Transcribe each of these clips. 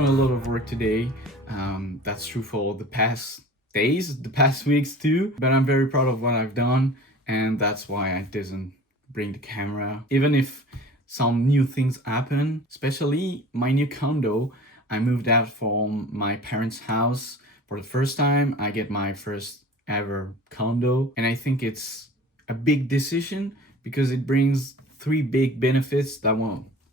done a lot of work today. That's true for the past days, the past weeks too. But I'm very proud of what I've done, and that's why I didn't bring the camera. Even if some new things happen, especially my new condo. I moved out from my parents' house for the first time. I get my first ever condo, and I think it's a big decision because it brings three big benefits that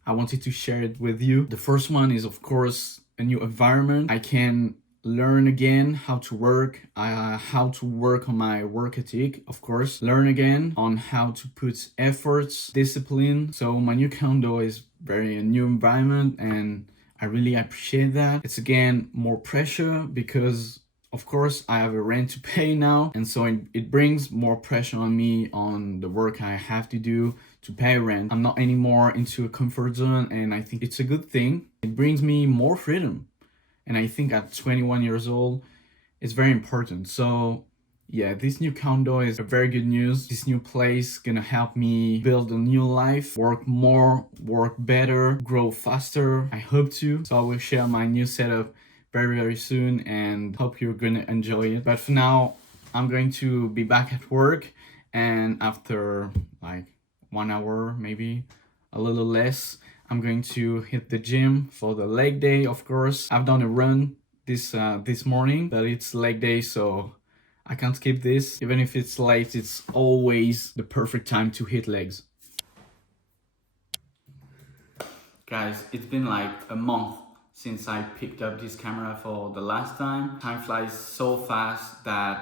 I wanted to share it with you. The first one is, of course, a new environment. I can learn again how to work, how to work on my work ethic, of course, learn again on how to put efforts, discipline. So my new condo is very a new environment, and I really appreciate that. It's again more pressure because of course I have a rent to pay now, and so it brings more pressure on me on the work I have to do to pay rent. I'm not anymore into a comfort zone, and I think it's a good thing. It brings me more freedom, and I think at 21 years old it's very important. So yeah, this new condo is a very good news. This new place gonna help me build a new life, work more, work better, grow faster. I hope to. So I will share my new setup very soon and hope you're gonna enjoy it. But for now, I'm going to be back at work, and after like 1 hour, maybe a little less, I'm going to hit the gym for the leg day. Of course, I've done a run this morning, but it's leg day, so I can't skip this. Even if it's late, it's always the perfect time to hit legs. Guys, it's been like a month since I picked up this camera for the last time. Time flies so fast that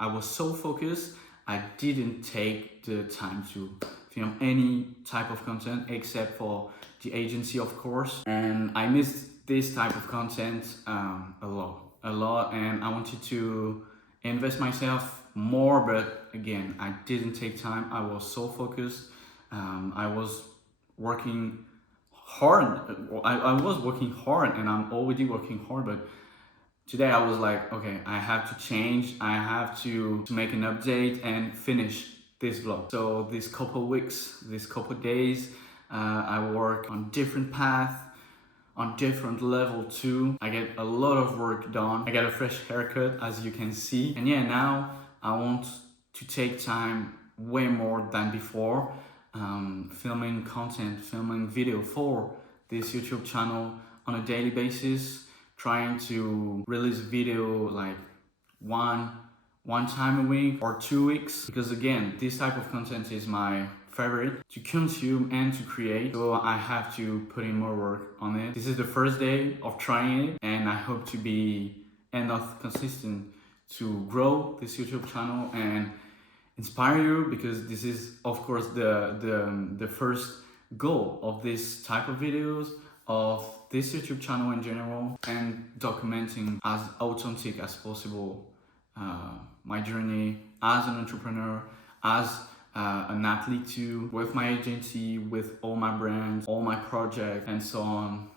I was so focused, I didn't take the time to film any type of content except for the agency, of course. And I missed this type of content a lot, and I wanted to invest myself more, but again, I didn't take time. I was so focused. I was working hard. I was working hard, and I'm already working hard, but today I was like, okay, I have to change. I have to make an update and finish this vlog. So this couple weeks, this couple days, I work on different path, on different level too. I get a lot of work done. I get a fresh haircut, as you can see. And yeah, now I want to take time way more than before, filming content, filming video for this YouTube channel on a daily basis, trying to release video like one time a week or 2 weeks, because again, this type of content is my favorite to consume and to create, so I have to put in more work on it. This is the first day of trying it, and I hope to be enough consistent to grow this YouTube channel and inspire you, because this is of course the first goal of this type of videos, of this YouTube channel in general, and documenting as authentic as possible my journey as an entrepreneur, as an athlete too, with my agency, with all my brands, all my projects, and so on.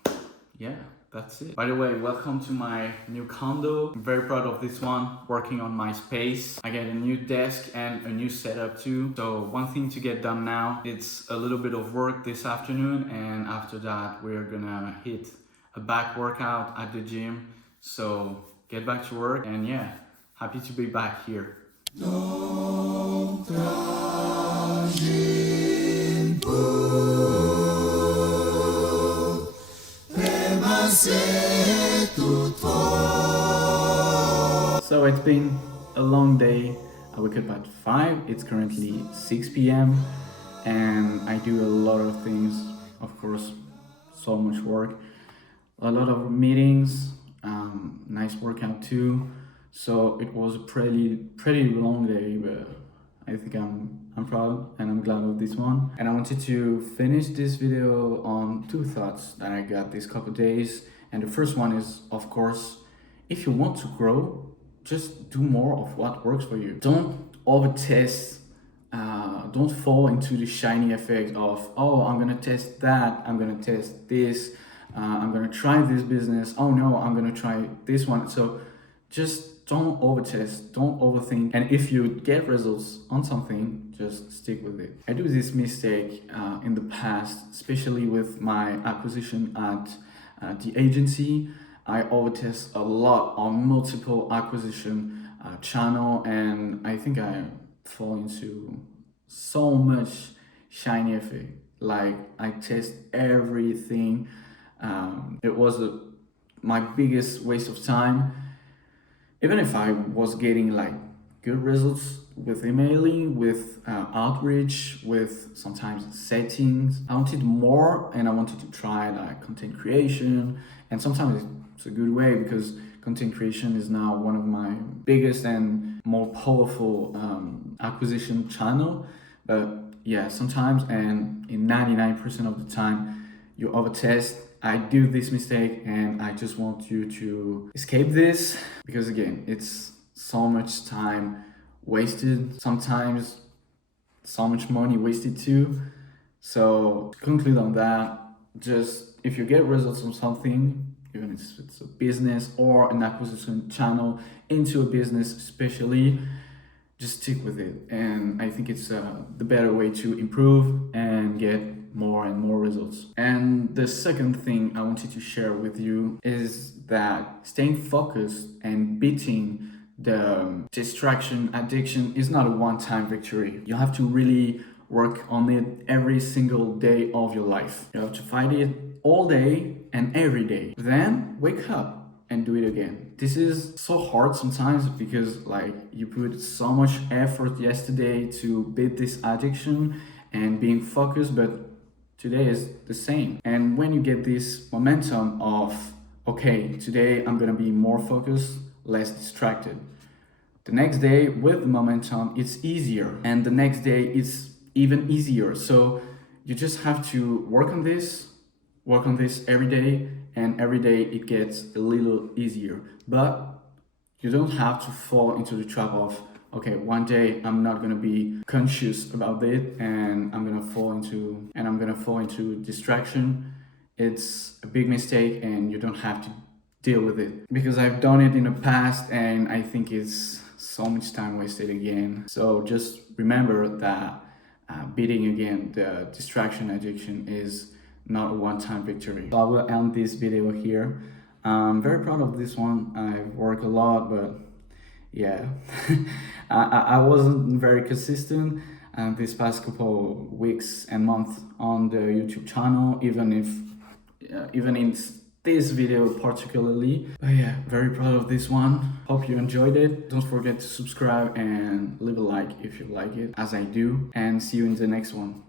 Yeah, that's it. By the way, welcome to my new condo. I'm very proud of this one, working on my space. I get a new desk and a new setup too. So one thing to get done now, it's a little bit of work this afternoon, and after that we're gonna hit a back workout at the gym. So get back to work, and yeah, happy to be back here. So it's been a long day. I wake up at 5, it's currently 6 p.m. and I do a lot of things, of course, so much work, a lot of meetings, nice workout too. So it was a pretty long day, but I think I'm proud and I'm glad of this one. And I wanted to finish this video on two thoughts that I got these couple days. And the first one is, of course, if you want to grow, just do more of what works for you. Don't over-test. Don't fall into the shiny effect of, oh, I'm gonna test that, I'm gonna test this, I'm gonna try this business, oh no, I'm gonna try this one. So just don't over-test, don't overthink. And if you get results on something, just stick with it. I do this mistake in the past, especially with my acquisition at the agency. I overtest a lot on multiple acquisition channel, and I think I fall into so much shiny effect. Like I test everything. It was my biggest waste of time. Even if I was getting like good results with emailing, with outreach, with sometimes settings, I wanted more, and I wanted to try like content creation. And sometimes it's a good way because content creation is now one of my biggest and more powerful acquisition channel. But yeah, sometimes, and in 99% of the time, you overtest. I do this mistake, and I just want you to escape this because again, it's so much time wasted, sometimes so much money wasted too. So to conclude on that, just if you get results from something, even if it's a business or an acquisition channel into a business especially, just stick with it. And I think it's the better way to improve and get more and more results. And the second thing I wanted to share with you is that staying focused and beating the distraction addiction is not a one-time victory. You have to really work on it every single day of your life. You have to fight it all day and every day. Then wake up and do it again. This is so hard sometimes because like you put so much effort yesterday to beat this addiction and being focused, but today is the same. And when you get this momentum of, okay, today I'm gonna be more focused, less distracted. The next day with the momentum, it's easier. And the next day it's even easier. So you just have to work on this every day, and every day it gets a little easier. But you don't have to fall into the trap of, okay, one day I'm not gonna be conscious about it and I'm gonna fall into distraction. It's a big mistake and you don't have to deal with it, because I've done it in the past and I think it's so much time wasted again. So just remember that beating again the distraction addiction is not a one-time victory. So I will end this video here. I'm very proud of this one. I've worked a lot, but yeah, I wasn't very consistent this past couple weeks and months on the YouTube channel, even in this video particularly. But yeah, very proud of this one. Hope you enjoyed it. Don't forget to subscribe and leave a like if you like it, as I do, and see you in the next one.